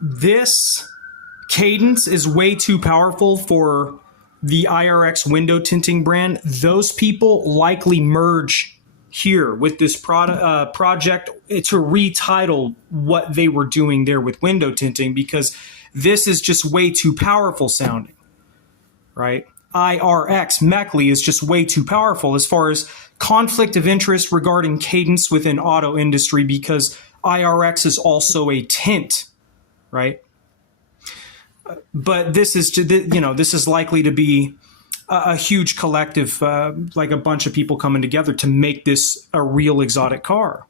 this cadence is way too powerful for the IRX window tinting brand. Those people likely merge here with this project to retitle what they were doing there with window tinting, because this is just way too powerful sounding, right? IRX Meckley is just way too powerful as far as conflict of interest regarding cadence within auto industry, because IRX is also a tint, right? But this is, this is likely to be a huge collective, like a bunch of people coming together to make this a real exotic car,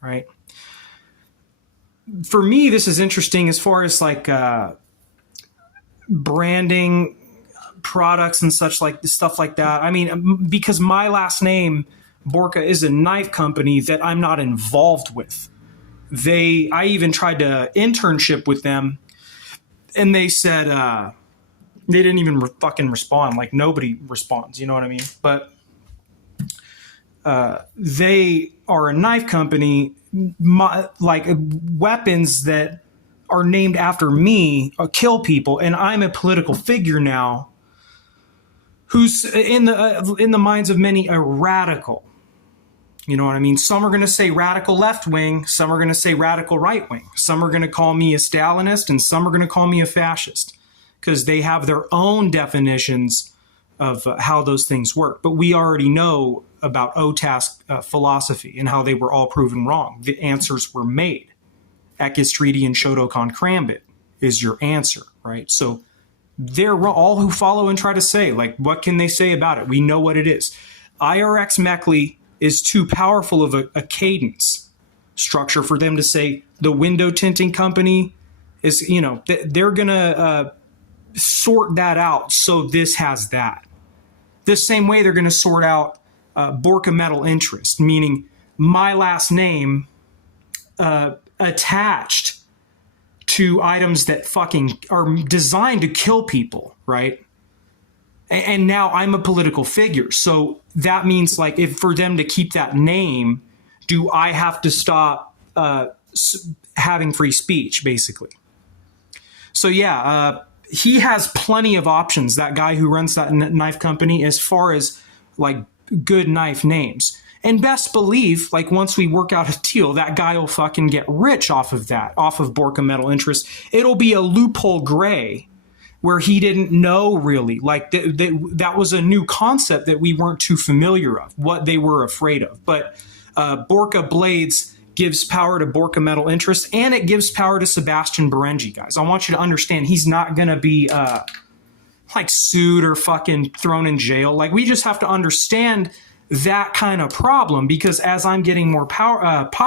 right? For me, this is interesting as far as like branding products and such, like stuff like that. I mean, because my last name, Borka, is a knife company that I'm not involved with. I even tried to internship with them, and they said they didn't even fucking respond. Like, nobody responds, you know what I mean? But they are a knife company, like weapons that are named after me kill people, and I'm a political figure now who's in the minds of many a radical. You know what I mean? Some are going to say radical left wing, some are going to say radical right wing, some are going to call me a Stalinist, and some are going to call me a fascist, because they have their own definitions of how those things work. But we already know about OTAS philosophy and how they were all proven wrong. The answers were made. Ekistridi and Shotokan Krambit is your answer, right? So they're all who follow and try to say, like, what can they say about it? We know what it is. IRX Meckley is too powerful of a cadence structure for them to say the window tinting company is, they're going to sort that out. So this has that. The same way they're going to sort out Borka Metal Interest, meaning my last name attached to items that fucking are designed to kill people, right? And now I'm a political figure. So that means, like, if for them to keep that name, do I have to stop having free speech, basically? So yeah, he has plenty of options, that guy who runs that knife company, as far as like good knife names. And best believe, like, once we work out a deal, that guy will fucking get rich off of that, off of Borka Metal Interest. It'll be a loophole gray where he didn't know, really. Like, that was a new concept that we weren't too familiar of, what they were afraid of. But Borka Blades gives power to Borka Metal Interest, and it gives power to Sebastian Berengi, guys. I want you to understand, he's not going to be like sued or fucking thrown in jail. Like, we just have to understand that kind of problem, because as I'm getting more powerful,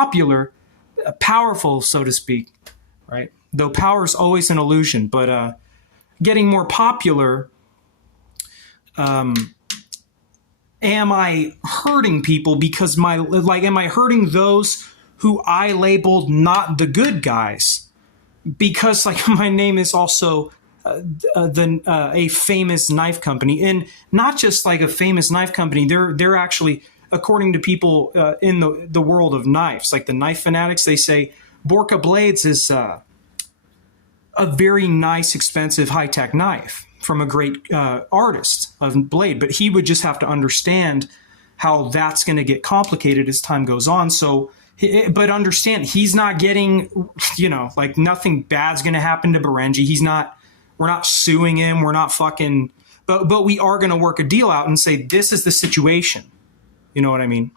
so to speak, right? Though power is always an illusion, but getting more popular, am I hurting people because am I hurting those who I labeled not the good guys? Because, like, my name is also a famous knife company, and not just like a famous knife company. They're actually, according to people in the world of knives, like the knife fanatics, they say Borka Blades is a very nice, expensive, high-tech knife from a great artist of blade. But he would just have to understand how that's going to get complicated as time goes on. So, but understand, he's not getting, like, nothing bad's going to happen to Berengi. We're not suing him. We're not fucking, but we are going to work a deal out and say, this is the situation. You know what I mean?